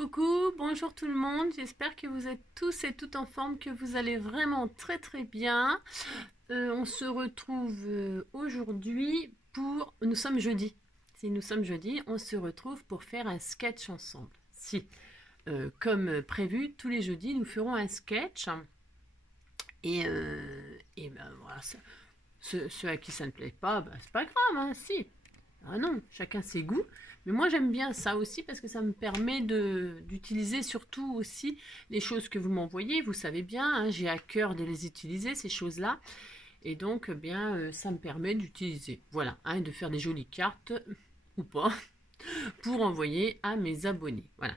Coucou, bonjour tout le monde, j'espère que vous êtes tous et toutes en forme, que vous allez vraiment très bien. On se retrouve aujourd'hui pour... Nous sommes jeudi. Si nous sommes jeudi, on se retrouve pour faire un sketch ensemble. Si, comme prévu, tous les jeudis, nous ferons un sketch. Et ben voilà, ceux à qui ça ne plaît pas, ben, c'est pas grave, hein, si. Ah non, chacun ses goûts. Mais moi j'aime bien ça aussi parce que ça me permet d'utiliser surtout aussi les choses que vous m'envoyez. Vous savez bien, hein, j'ai à cœur de les utiliser, ces choses-là. Et donc, bien, ça me permet d'utiliser. Voilà, hein, de faire des jolies cartes, ou pas, pour envoyer à mes abonnés. Voilà.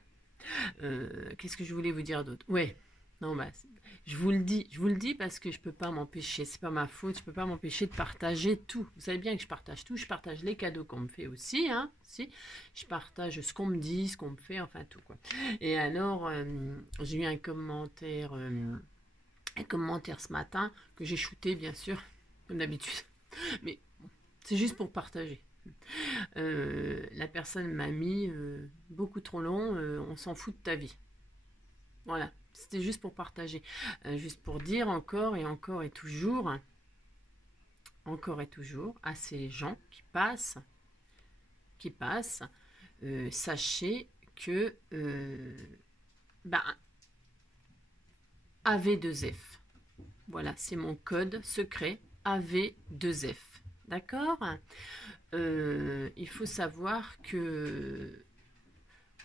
Qu'est-ce que je voulais vous dire d'autre? Ouais, non, bah, je vous le dis parce que je peux pas m'empêcher, c'est pas ma faute, je peux pas m'empêcher de partager tout. Vous savez bien que je partage tout, je partage les cadeaux qu'on me fait aussi, hein, si, je partage ce qu'on me dit, ce qu'on me fait, enfin tout quoi. Et alors, j'ai eu un commentaire ce matin que j'ai shooté bien sûr, comme d'habitude, mais c'est juste pour partager. La personne m'a mis beaucoup trop long, on s'en fout de ta vie. Voilà, c'était juste pour partager, juste pour dire encore et toujours à ces gens qui passent, sachez que ben, AV2F. Voilà, c'est mon code secret AV2F. D'accord? Il faut savoir que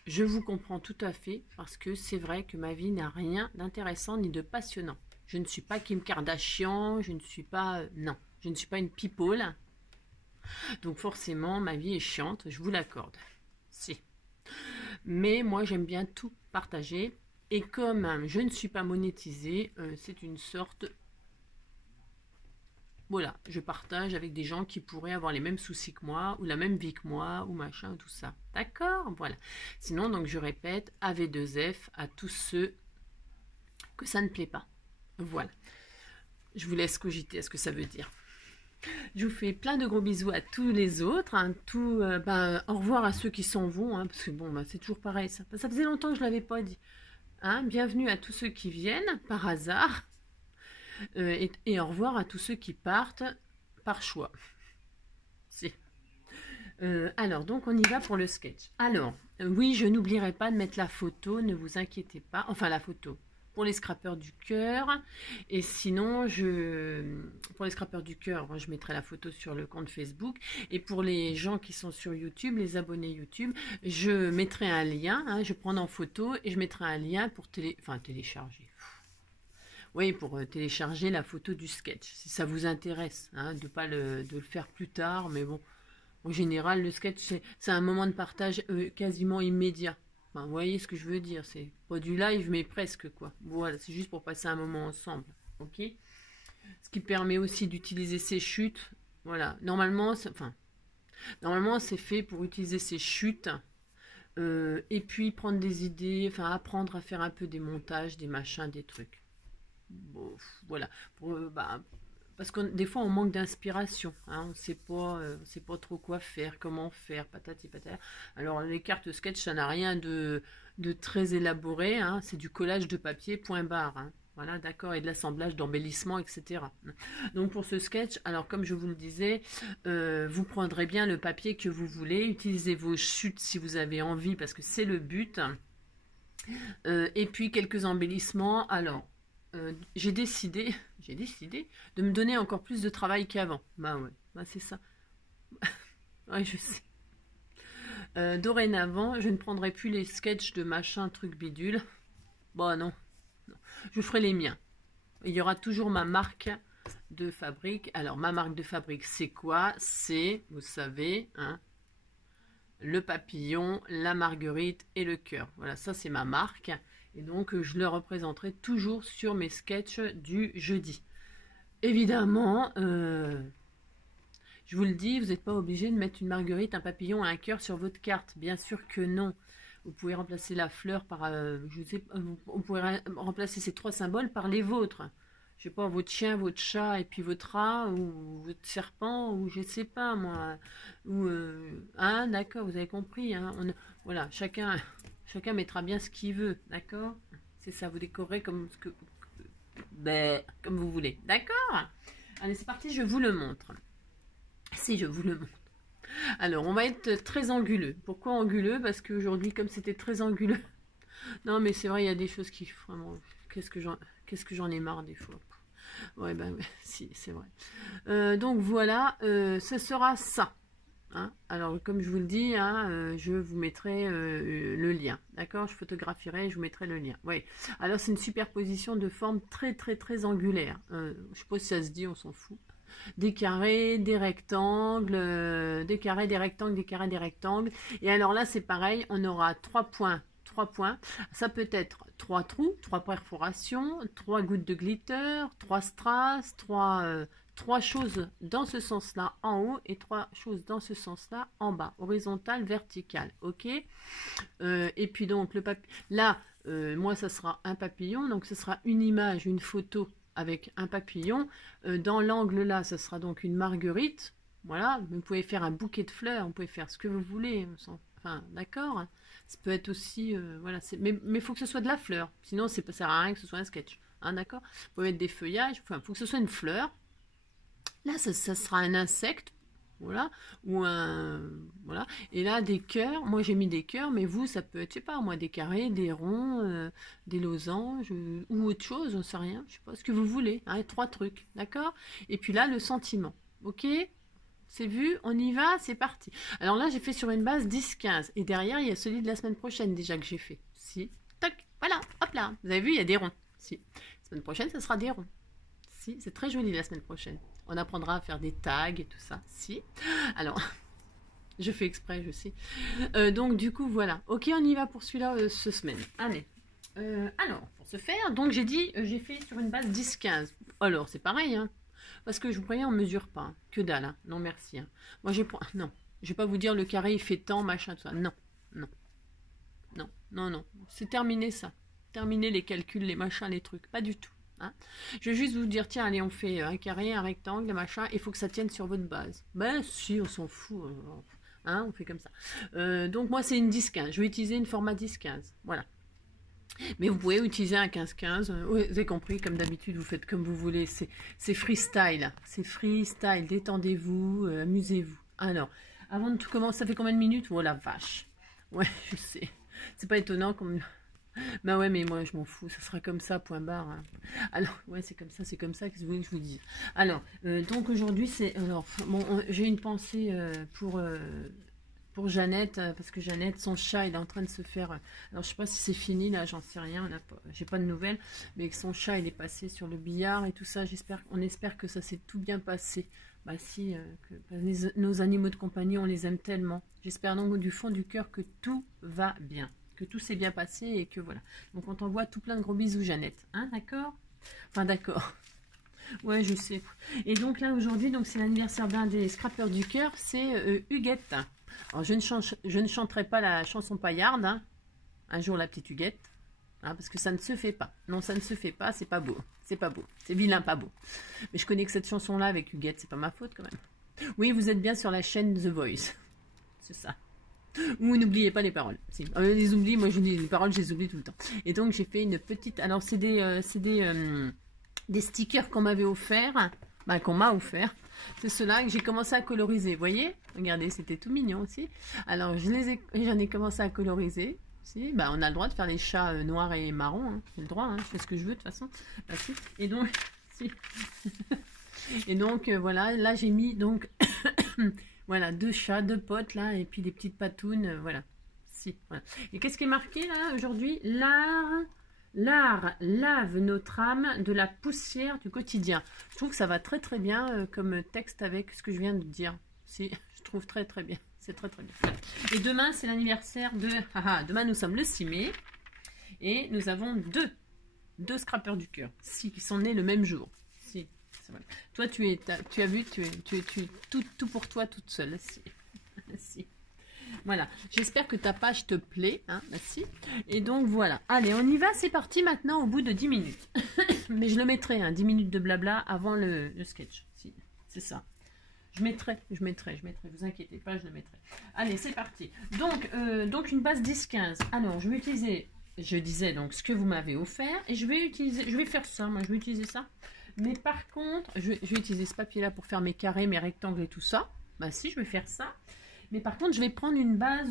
je vous comprends tout à fait parce que c'est vrai que ma vie n'a rien d'intéressant ni de passionnant. Je ne suis pas Kim Kardashian, je ne suis pas... non, je ne suis pas une people. Donc forcément, ma vie est chiante, je vous l'accorde. Si. Mais moi, j'aime bien tout partager. Et comme je ne suis pas monétisée, c'est une sorte... Voilà, je partage avec des gens qui pourraient avoir les mêmes soucis que moi, ou la même vie que moi, ou machin, tout ça. D'accord? Voilà. Sinon, donc, je répète, AV2F à tous ceux que ça ne plaît pas. Voilà. Je vous laisse cogiter à ce que ça veut dire. Je vous fais plein de gros bisous à tous les autres. Hein, au revoir à ceux qui s'en vont, hein, parce que bon, c'est toujours pareil. Ça faisait longtemps que je ne l'avais pas dit. Hein, bienvenue à tous ceux qui viennent par hasard. Et au revoir à tous ceux qui partent par choix. Si. Alors, donc, on y va pour le sketch. Alors, oui, je n'oublierai pas de mettre la photo, ne vous inquiétez pas. Enfin, la photo pour les scrapeurs du cœur. Et sinon, pour les scrapeurs du cœur, je mettrai la photo sur le compte Facebook. Et pour les gens qui sont sur YouTube, les abonnés YouTube, je mettrai un lien. Hein, je prends en photo et je mettrai un lien pour télécharger. Oui, pour télécharger la photo du sketch, si ça vous intéresse, hein, de le faire plus tard, mais bon, en général, le sketch, c'est un moment de partage quasiment immédiat. Enfin, vous voyez ce que je veux dire, c'est pas du live, mais presque, quoi. Voilà, c'est juste pour passer un moment ensemble, ok? Ce qui permet aussi d'utiliser ces chutes, voilà. Normalement, c'est fait pour utiliser ces chutes, et puis prendre des idées, enfin, apprendre à faire un peu des montages, des machins, des trucs. Bon, voilà, parce que des fois on manque d'inspiration, hein, on sait pas trop quoi faire, comment faire, patati patata. Alors les cartes sketch, ça n'a rien de très élaboré, hein, c'est du collage de papier, point barre, hein, voilà, d'accord, et de l'assemblage, d'embellissement, etc. Donc pour ce sketch, alors comme je vous le disais, vous prendrez bien le papier que vous voulez, utilisez vos chutes si vous avez envie, parce que c'est le but, et puis quelques embellissements. Alors j'ai décidé de me donner encore plus de travail qu'avant. Bah ouais, bah c'est ça. Ouais, je sais. Dorénavant, je ne prendrai plus les sketchs de machin truc bidule. Bah non, je ferai les miens. Il y aura toujours ma marque de fabrique. Alors ma marque de fabrique, c'est quoi? C'est, vous savez, hein, le papillon, la marguerite et le cœur. Voilà, ça c'est ma marque. Et donc, je le représenterai toujours sur mes sketchs du jeudi. Évidemment, je vous le dis, vous n'êtes pas obligé de mettre une marguerite, un papillon et un cœur sur votre carte. Bien sûr que non. Vous pouvez remplacer la fleur par... vous pouvez remplacer ces trois symboles par les vôtres. Je sais pas, votre chien, votre chat et puis votre rat ou votre serpent ou je sais pas moi. Ou, hein, d'accord, vous avez compris. Hein, voilà, chacun... Chacun mettra bien ce qu'il veut, d'accord? C'est ça, vous décorez comme ce que... Ben, comme vous voulez, d'accord? Allez, c'est parti, je vous le montre. Si, je vous le montre. Alors, on va être très anguleux. Pourquoi anguleux? Parce qu'aujourd'hui, comme c'était très anguleux... Non, mais c'est vrai, il y a des choses qui... Vraiment, qu'est-ce que j'en ai marre des fois. Ouais, ben, si, c'est vrai. Donc, voilà, ce sera ça. Hein, alors, comme je vous le dis, hein, je vous mettrai le lien. D'accord? Je photographierai et je vous mettrai le lien. Oui. Alors, c'est une superposition de formes très, très, très angulaires. Je ne sais pas si ça se dit, on s'en fout. Des carrés, des rectangles, des carrés, des rectangles, des carrés, des rectangles. Et alors là, c'est pareil, on aura 3 points. 3 points. Ça peut être 3 trous, 3 perforations, 3 gouttes de glitter, 3 strass, 3 choses dans ce sens-là en haut et 3 choses dans ce sens-là en bas, horizontale, verticale, ok. Et puis donc le papier, là, moi ça sera un papillon, donc ce sera une image, une photo avec un papillon. Dans l'angle là, ce sera donc une marguerite, voilà. Vous pouvez faire un bouquet de fleurs, vous pouvez faire ce que vous voulez, enfin d'accord. Ça peut être aussi, voilà, mais il faut que ce soit de la fleur, sinon ça ne sert à rien que ce soit un sketch, hein, d'accord. Vous pouvez mettre des feuillages, enfin, il faut que ce soit une fleur. Là, ça sera un insecte, voilà, ou un, voilà. Et là, des cœurs. Moi, j'ai mis des cœurs, mais vous, ça peut être, je sais pas, moi, des carrés, des ronds, des losanges, ou autre chose, on sait rien, je sais pas, ce que vous voulez, hein, 3 trucs, d'accord. Et puis là, le sentiment, ok. C'est vu, on y va, c'est parti. Alors là, j'ai fait sur une base 10-15, et derrière, il y a celui de la semaine prochaine déjà que j'ai fait. Si, tac, voilà, hop là, vous avez vu, il y a des ronds. Si, la semaine prochaine, ce sera des ronds. Si, c'est très joli la semaine prochaine. On apprendra à faire des tags et tout ça. Si. Alors, je fais exprès, je sais. Donc, du coup, voilà. Ok, on y va pour celui-là, ce semaine. Allez. Alors, pour ce faire, donc j'ai dit, j'ai fait sur une base 10-15. Alors, c'est pareil, hein. Parce que je vous voyez, on ne mesure pas. Hein. Que dalle, hein. Non, merci. Hein. Moi, non. Je ne vais pas vous dire le carré, il fait tant, machin, tout ça. Non, non. Non, non, non. C'est terminé, ça. Terminé les calculs, les machins, les trucs. Pas du tout. Hein. Je vais juste vous dire, tiens, allez, on fait un carré, un rectangle, machin, il faut que ça tienne sur votre base. Ben si, on s'en fout. Hein, on fait comme ça. Donc moi, c'est une 10-15. Je vais utiliser une format 10-15. Voilà. Mais vous pouvez utiliser un 15-15. Vous avez compris, comme d'habitude, vous faites comme vous voulez. C'est freestyle. C'est freestyle. Détendez-vous, amusez-vous. Alors, avant de tout commencer, ça fait combien de minutes? Oh la vache. Ouais, je sais. C'est pas étonnant comme... Bah ouais, mais moi je m'en fous, ça sera comme ça, point barre. Hein. Alors, ouais, c'est comme ça, qu'est-ce que vous voulez que je vous dise? Alors, donc aujourd'hui, c'est... Alors, bon, j'ai une pensée pour Jeannette, parce que Jeannette, son chat, il est en train de se faire... alors, je sais pas si c'est fini, là, j'en sais rien, j'ai pas de nouvelles, mais que son chat, il est passé sur le billard et tout ça, on espère que ça s'est tout bien passé. Bah si, nos animaux de compagnie, on les aime tellement. J'espère donc du fond du cœur que tout va bien. Que tout s'est bien passé et que voilà. Donc on t'envoie tout plein de gros bisous, Jeannette. Hein, d'accord? Enfin, d'accord. Ouais, je sais. Et donc là, aujourd'hui, donc c'est l'anniversaire d'un des scrappers du cœur, c'est Huguette. Alors, je ne chanterai pas la chanson paillarde, hein. Un jour, la petite Huguette. Hein, parce que ça ne se fait pas. Non, ça ne se fait pas, c'est pas beau. C'est pas beau. C'est vilain, pas beau. Mais je connais que cette chanson-là avec Huguette, c'est pas ma faute quand même. Oui, vous êtes bien sur la chaîne The Voice. C'est ça. Ou n'oubliez pas les paroles. Si. Les oublie, moi j'oublie les paroles, je les oublie tout le temps. Et donc j'ai fait une petite... Alors c'est des stickers qu'on m'avait offert, bah, qu'on m'a offert. C'est ceux-là que j'ai commencé à coloriser. Vous voyez? Regardez, c'était tout mignon aussi. Alors j'en ai commencé à coloriser. Si, bah, on a le droit de faire les chats noirs et marrons. Hein. J'ai le droit, hein. Je fais ce que je veux de toute façon. Bah, si. Et donc... si. Et donc voilà, là j'ai mis donc... Voilà, 2 chats, 2 potes là, et puis des petites patounes, voilà. Si, voilà. Et qu'est-ce qui est marqué là aujourd'hui? L'art lave notre âme de la poussière du quotidien. Je trouve que ça va très très bien comme texte avec ce que je viens de dire. Si, je trouve très très bien. C'est très très bien. Voilà. Et demain, c'est l'anniversaire de... demain, nous sommes le 6 mai. Et nous avons deux scrappers du cœur. Si, qui sont nés le même jour. Si. Voilà. Toi, tu as vu, tu es tout pour toi toute seule. Si. Si. Voilà. J'espère que ta page te plaît. Hein, si. Et donc, voilà. Allez, on y va. C'est parti maintenant au bout de 10 minutes. Mais je le mettrai, hein, 10 minutes de blabla avant le sketch. Si. C'est ça. Je mettrai, vous inquiétez pas, je le mettrai. Allez, c'est parti. Donc une base 10-15. Alors, je vais utiliser, je disais donc ce que vous m'avez offert, et je vais faire ça, moi je vais utiliser ça. Mais par contre, je vais utiliser ce papier-là pour faire mes carrés, mes rectangles et tout ça. Bah si, je vais faire ça. Mais par contre, je vais prendre une base.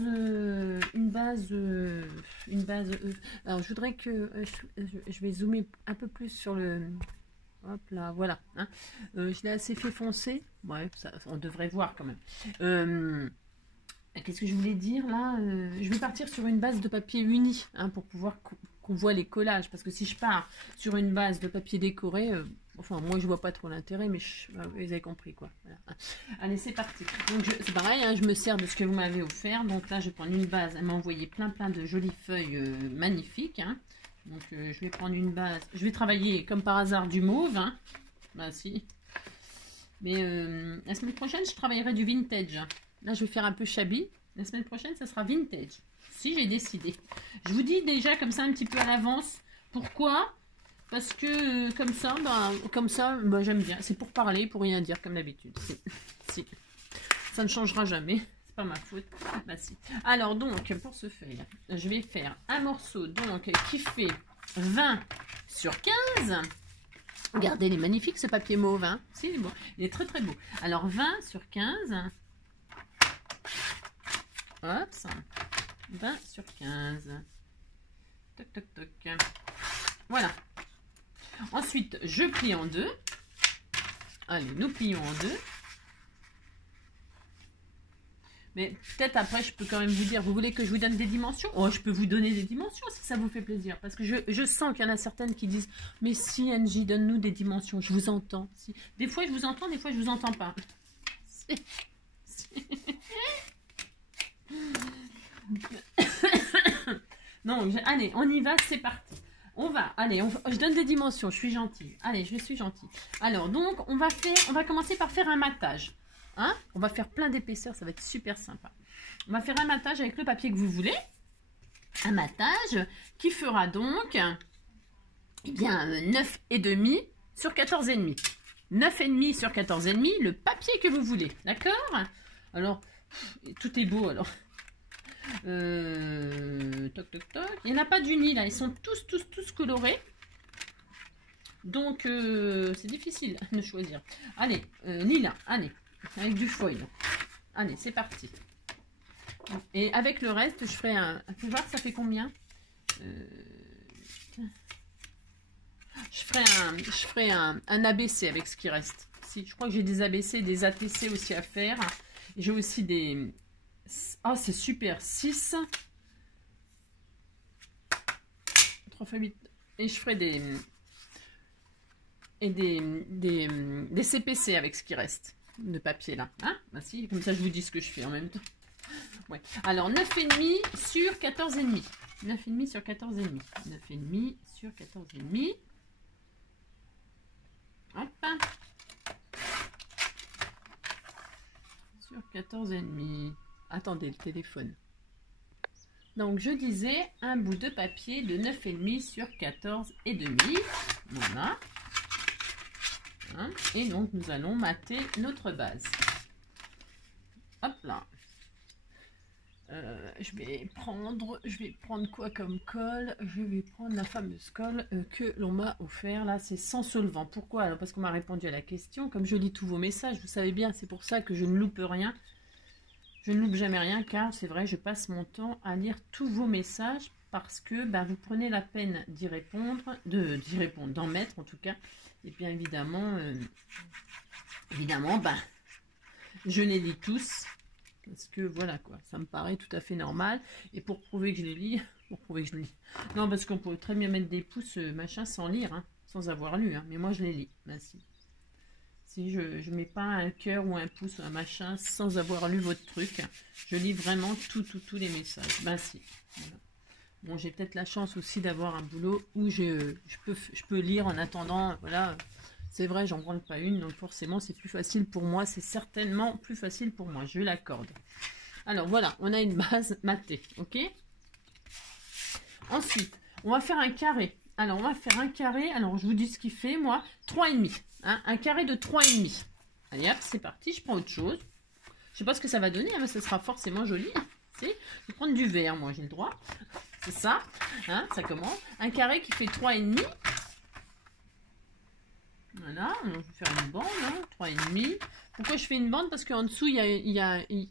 Alors, je voudrais que je vais zoomer un peu plus sur le. Hop là, voilà. Hein. Je l'ai assez fait foncer. Ouais, ça, on devrait voir quand même. Qu'est-ce que je voulais dire là? Je vais partir sur une base de papier uni hein, pour pouvoir qu'on voit les collages. Parce que si je pars sur une base de papier décoré, enfin moi je vois pas trop l'intérêt, mais vous avez compris quoi. Voilà. Allez, c'est parti. Donc c'est pareil, hein, je me sers de ce que vous m'avez offert. Donc là je vais prendre une base. Elle m'a envoyé plein de jolies feuilles magnifiques. Hein. Donc je vais prendre une base. Je vais travailler comme par hasard du mauve. Hein. Bah si. Mais la semaine prochaine je travaillerai du vintage. Là, je vais faire un peu shabby. La semaine prochaine, ça sera vintage. Si j'ai décidé. Je vous dis déjà comme ça un petit peu à l'avance. Pourquoi? Parce que comme ça, j'aime bien. C'est pour parler, pour rien dire comme d'habitude. Si. Ça ne changera jamais. C'est pas ma faute. Bah si. Alors donc, pour ce faire, je vais faire un morceau donc qui fait 20 sur 15. Regardez, il est magnifique ce papier mauve. Hein. Si, il est beau. Il est très beau. Alors 20 sur 15. Hop, 20 sur 15. Toc, toc, toc. Voilà. Ensuite, je plie en deux. Allez, nous plions en deux. Mais peut-être après, je peux quand même vous dire, vous voulez que je vous donne des dimensions? Oh, je peux vous donner des dimensions si ça vous fait plaisir. Parce que je sens qu'il y en a certaines qui disent, mais si Angie, donne-nous des dimensions, je vous entends. Si. Des fois, je vous entends, des fois, je vous entends pas. Non, allez, on y va, c'est parti. Je donne des dimensions, je suis gentille. Allez, je suis gentille. Alors, donc, on va commencer par faire un matage. Hein? On va faire plein d'épaisseur, ça va être super sympa. On va faire un matage avec le papier que vous voulez. Un matage qui fera donc, eh bien, 9,5 sur 14,5. 9,5 sur 14,5, le papier que vous voulez. D'accord? Alors, tout est beau, alors. Toc, toc, toc. Il n'y en a pas d'unis, là. Ils sont tous colorés. Donc, c'est difficile de choisir. Allez, lilas, allez. Avec du foil. Allez, c'est parti. Et avec le reste, je ferai un... Fais voir, ça fait combien je ferai un ABC avec ce qui reste. Si, je crois que j'ai des ABC, des ATC aussi à faire. J'ai aussi des... Oh, c'est super. 6. 3 x 8. Et je ferai des CPC avec ce qui reste de papier là. Hein? Bah, si, comme ça, je vous dis ce que je fais en même temps. Ouais. Alors, 9,5 sur 14,5. 9,5 sur 14,5. 9,5 sur 14,5. Hop. Sur 14,5. Attendez, le téléphone. Donc, je disais un bout de papier de 9,5 sur 14,5. Voilà. Hein? Et donc, nous allons mater notre base. Hop là. Je vais prendre quoi comme colle? Je vais prendre la fameuse colle que l'on m'a offert. Là, c'est sans solvant. Pourquoi? Alors, parce qu'on m'a répondu à la question. Comme je lis tous vos messages, vous savez bien, c'est pour ça que je ne loupe rien. Je ne loupe jamais rien, car c'est vrai, je passe mon temps à lire tous vos messages parce que vous prenez la peine d'y répondre, d'en mettre en tout cas. Et bien évidemment, je les lis tous. Parce que voilà quoi, ça me paraît tout à fait normal. Et pour prouver que je les lis, Non, parce qu'on peut très bien mettre des pouces, machin, sans lire, hein, sans avoir lu. Hein, mais moi, je les lis. Ben, si je mets pas un cœur ou un pouce ou un machin sans avoir lu votre truc, je lis vraiment tous les messages. Ben si. Voilà. Bon, j'ai peut-être la chance aussi d'avoir un boulot où je peux lire en attendant, voilà. C'est vrai, j'en branle pas une, donc forcément c'est plus facile pour moi. C'est certainement plus facile pour moi, je l'accorde. Alors voilà, on a une base matée, ok? Ensuite, on va faire un carré. Alors, on va faire un carré. Alors, je vous dis ce qu'il fait, moi. 3,5. Hein, un carré de 3,5. Allez hop, c'est parti, je prends autre chose. Je sais pas ce que ça va donner, hein, mais ça sera forcément joli. Je vais prendre du vert, moi j'ai le droit. C'est ça, hein, ça commence. Un carré qui fait 3,5. Voilà, je vais faire une bande, hein, 3,5. Pourquoi je fais une bande? Parce qu'en dessous,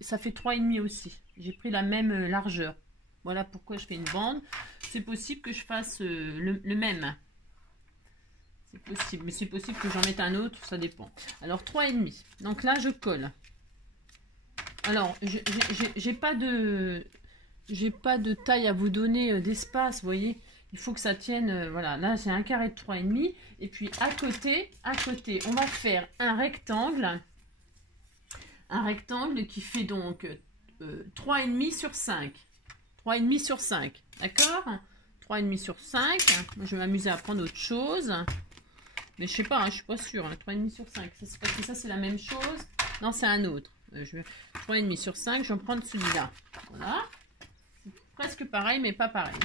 ça fait 3,5 aussi. J'ai pris la même largeur. Voilà pourquoi je fais une bande. C'est possible que je fasse le même. C'est possible, mais c'est possible que j'en mette un autre, ça dépend. Alors 3,5. Donc là, je colle. Alors, j'ai pas de taille à vous donner d'espace, vous voyez. Il faut que ça tienne, voilà. Là, j'ai un carré de 3,5. Et puis, à côté, on va faire un rectangle. Un rectangle qui fait donc 3,5 sur 5. 3,5 sur 5, d'accord? 3,5 sur 5. Moi, je vais m'amuser à prendre autre chose. Mais je sais pas, hein, je suis pas sûre. Hein, 3,5 sur 5. C'est parce que ça, c'est la même chose. Non, c'est un autre. 3,5 sur 5, je vais prendre celui-là. Voilà. C'est presque pareil, mais pas pareil.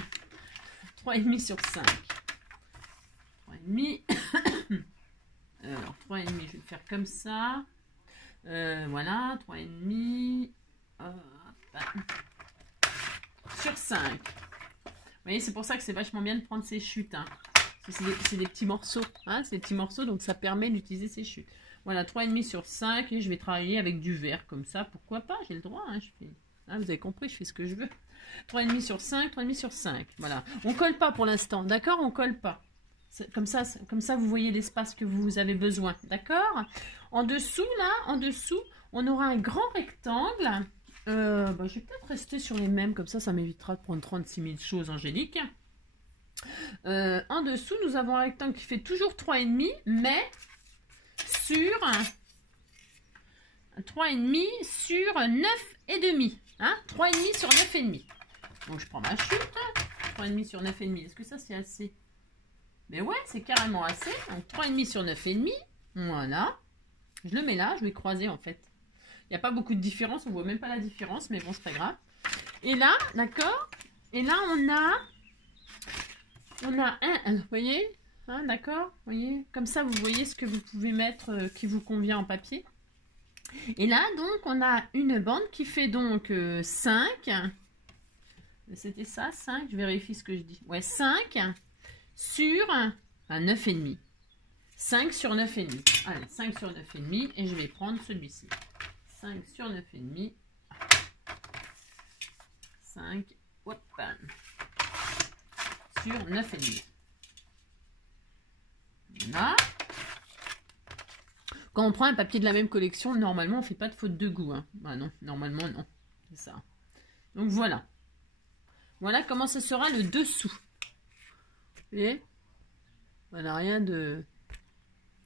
3,5 sur 5. 3,5. Alors, 3,5, je vais le faire comme ça. Voilà, 3,5. Sur 5. Vous voyez, c'est pour ça que c'est vachement bien de prendre ces chutes. Hein. C'est des petits morceaux. Hein, c'est des petits morceaux, donc ça permet d'utiliser ces chutes. Voilà, 3,5 sur 5. Et je vais travailler avec du vert comme ça. Pourquoi pas? J'ai le droit. Hein, hein, vous avez compris, je fais ce que je veux. 3,5 sur 5, 3,5 sur 5. Voilà. On colle pas pour l'instant. D'accord? On colle pas. Comme ça, vous voyez l'espace que vous avez besoin. D'accord? En dessous, là, on aura un grand rectangle. Je vais peut-être rester sur les mêmes. Comme ça m'évitera de prendre 36 000 choses angéliques. En dessous, nous avons un rectangle qui fait toujours 3,5, mais sur 3,5 sur 9,5. Hein, 3,5 sur 9,5. Donc, je prends ma chute. 3,5 sur 9,5. Est-ce que ça, c'est assez? Mais ouais, c'est carrément assez. Donc, 3,5 sur 9,5. Voilà. Je le mets là. Je vais croiser, en fait. Il n'y a pas beaucoup de différence. On ne voit même pas la différence. Mais bon, c'est pas grave. Et là, d'accord. Et là, on a un, vous voyez, hein, d'accord, vous voyez, comme ça vous voyez ce que vous pouvez mettre qui vous convient en papier. Et là donc on a une bande qui fait donc 5, c'était ça, 5, je vérifie ce que je dis, ouais, 5 sur 9,5, 5 sur 9,5, allez, 5 sur 9,5 et je vais prendre celui-ci, 5 sur 9,5, 5, hop, sur 9,5. Voilà. Quand on prend un papier de la même collection, normalement, on ne fait pas de faute de goût. Hein. Bah non, normalement, non. C'est ça. Donc, voilà. Voilà comment ce sera le dessous. Vous voyez? On n'a rien de...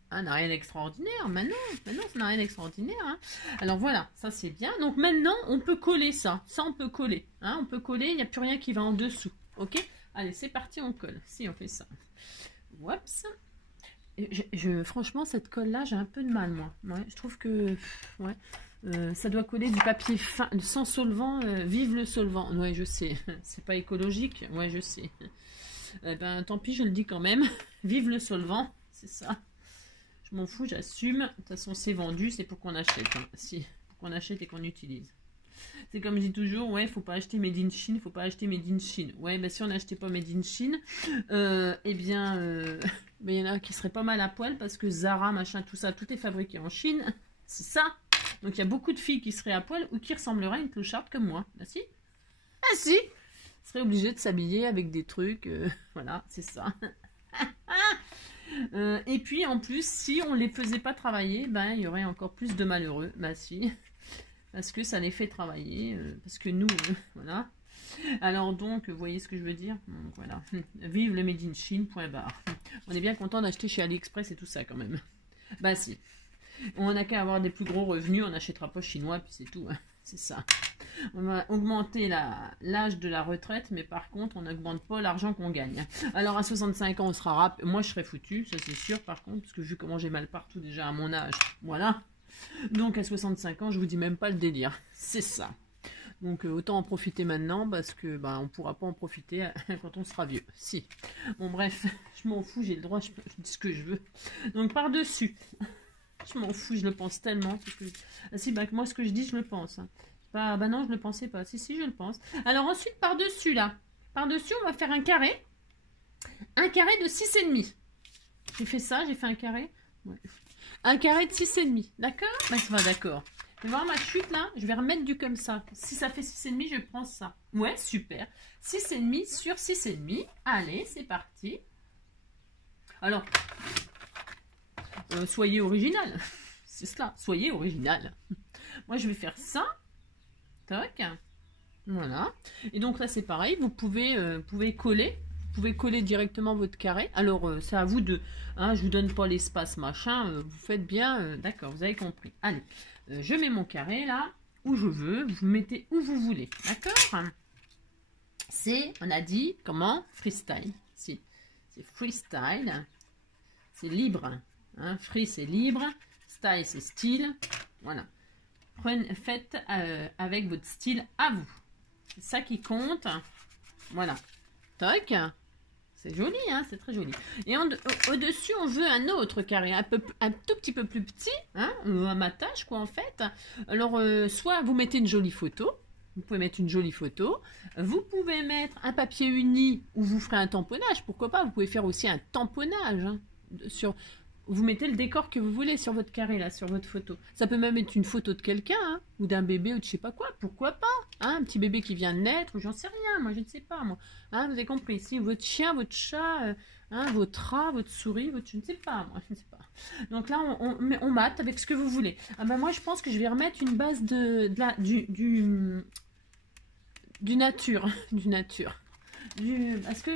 Ah, on n'a rien d'extraordinaire. Maintenant, ça n'a rien d'extraordinaire. Hein. Alors, voilà. Ça, c'est bien. Donc, maintenant, on peut coller ça. Ça, on peut coller. Hein. On peut coller. Il n'y a plus rien qui va en dessous. OK? Allez, c'est parti, on colle. Si, on fait ça. Oups. Franchement, cette colle-là, j'ai un peu de mal, moi. Ouais, je trouve que... Ouais, ça doit coller du papier fin, sans solvant. Vive le solvant. Ouais, je sais. C'est pas écologique. Ouais, je sais. Ben, tant pis, je le dis quand même. Vive le solvant. C'est ça. Je m'en fous, j'assume. De toute façon, c'est vendu. C'est pour qu'on achète. Hein. Si, pour qu'on achète et qu'on utilise. C'est comme je dis toujours, ouais, faut pas acheter Made in Chine, faut pas acheter Made in Chine. Ouais, ben si on n'achetait pas Made in Chine, eh bien, il y en a qui seraient pas mal à poil parce que Zara, machin, tout ça, tout est fabriqué en Chine. C'est ça. Donc il y a beaucoup de filles qui seraient à poil ou qui ressembleraient à une clocharde comme moi. Ah si? Ah si? Seraient obligées de s'habiller avec des trucs, voilà, c'est ça. Et puis en plus, si on les faisait pas travailler, ben il y aurait encore plus de malheureux. Bah si. Parce que ça les fait travailler, parce que nous, voilà. Alors donc, vous voyez ce que je veux dire? Donc, voilà, vive le Made in Chine, point barre. On est bien content d'acheter chez AliExpress et tout ça quand même. Bah si, on n'a qu'à avoir des plus gros revenus, on n'achètera pas chinois, puis c'est tout, hein. C'est ça. On va augmenter l'âge de la retraite, mais par contre, on n'augmente pas l'argent qu'on gagne. Alors à 65 ans, on sera moi je serai foutu, ça c'est sûr par contre, parce que vu comment j'ai mal partout déjà à mon âge, voilà. Donc à 65 ans, je vous dis même pas le délire. C'est ça. Donc autant en profiter maintenant parce que bah, on pourra pas en profiter quand on sera vieux. Si. Bon bref, je m'en fous, j'ai le droit, je dis ce que je veux. Donc par-dessus. Je m'en fous, je le pense tellement. Ah, si, bah, moi, ce que je dis, je le pense. Hein. Bah non, je le pensais pas. Si, si, je le pense. Alors ensuite, par-dessus, là. Par-dessus, on va faire un carré. Un carré de 6,5. J'ai fait ça, j'ai fait un carré. Ouais. Un carré de 6,5. D'accord? Bah, ça va, d'accord. Je vais voir ma chute, là. Je vais remettre du comme ça. Si ça fait 6,5, je prends ça. Ouais, super. 6,5 sur 6,5. Allez, c'est parti. Alors, soyez original. C'est cela, soyez original. Moi, je vais faire ça. Toc. Voilà. Et donc là, c'est pareil. Vous pouvez coller. Vous pouvez coller directement votre carré. Alors, c'est à vous de... Hein, je vous donne pas l'espace, machin. Vous faites bien. D'accord, vous avez compris. Allez, je mets mon carré là, où je veux. Vous mettez où vous voulez. D'accord? C'est, on a dit, comment? Freestyle. Si. C'est freestyle. C'est libre. Hein, free, c'est libre. Style, c'est style. Voilà. Faites avec votre style à vous. C'est ça qui compte. Voilà. Toc. C'est joli, hein, c'est très joli. Et au-dessus, on veut un autre carré, un tout petit peu plus petit, hein, à ma tâche, quoi, en fait. Alors, soit vous mettez une jolie photo. Vous pouvez mettre une jolie photo. Vous pouvez mettre un papier uni où vous ferez un tamponnage. Pourquoi pas? Vous pouvez faire aussi un tamponnage hein, vous mettez le décor que vous voulez sur votre carré, là, sur votre photo. Ça peut même être une photo de quelqu'un, hein, ou d'un bébé, ou de je sais pas quoi. Pourquoi pas hein, un petit bébé qui vient de naître, ou j'en sais rien, moi, je ne sais pas, moi. Hein, vous avez compris. Si votre chien, votre chat, hein, votre rat, votre souris, je ne sais pas, moi, je ne sais pas. Donc là, on mate avec ce que vous voulez. Ah ben moi, je pense que je vais remettre une base du nature. Du nature. Parce que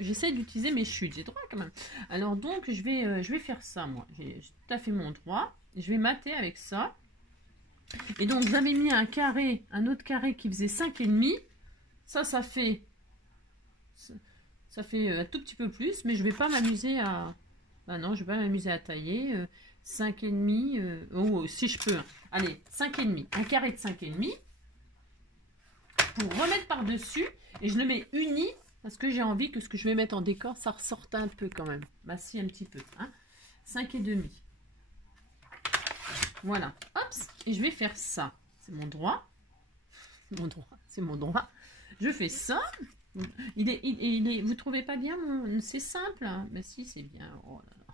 j'essaie d'utiliser mes chutes, j'ai droit quand même. Alors donc je vais faire ça moi, j'ai tout à fait mon droit. Je vais mater avec ça. Et donc j'avais mis un carré, un autre carré qui faisait 5,5. Ça fait un tout petit peu plus, mais je vais pas m'amuser à... Bah non, je vais pas m'amuser à tailler. 5,5, oh si je peux. Allez, 5,5, un carré de 5,5. Pour remettre par-dessus, et je le mets uni, parce que j'ai envie que ce que je vais mettre en décor, ça ressorte un peu quand même. Bah si, un petit peu. Hein. 5,5. Voilà. Hop, et je vais faire ça. C'est mon droit. C'est mon droit. Je fais ça. Vous trouvez pas bien c'est simple. Hein. Mais si, c'est bien. Oh là là.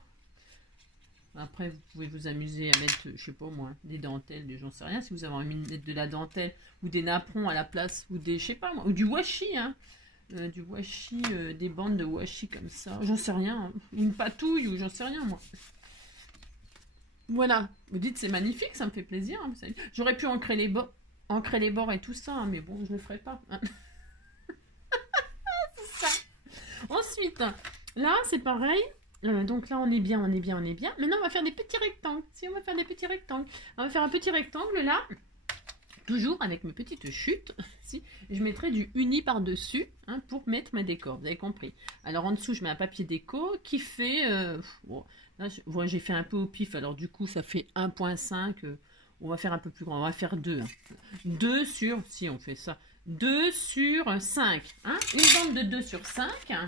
Après, vous pouvez vous amuser à mettre, je sais pas moi, des dentelles, j'en sais rien. Si vous avez envie de mettre de la dentelle ou des napperons à la place, ou des, je sais pas moi, ou du washi, hein. Du washi, des bandes de washi comme ça. J'en sais rien. Hein. Une patouille ou j'en sais rien moi. Voilà. Vous dites c'est magnifique, ça me fait plaisir. Hein, j'aurais pu ancrer les bords et tout ça, hein, mais bon, je le ferai pas. Hein. C'est ça. Ensuite, là, c'est pareil. Donc là, on est bien. Maintenant, on va faire des petits rectangles. Si, on va faire des petits rectangles. On va faire un petit rectangle là. Toujours avec mes petites chutes. Si, je mettrai du uni par-dessus hein, pour mettre mes décors. Vous avez compris. Alors, en dessous, je mets un papier déco qui fait... bon, là, j'ai fait un peu au pif. Alors, du coup, ça fait 1,5. On va faire un peu plus grand. On va faire 2. Hein. 2 sur... Si, on fait ça. 2 sur 5. Hein, une bande de 2 sur 5. Hein.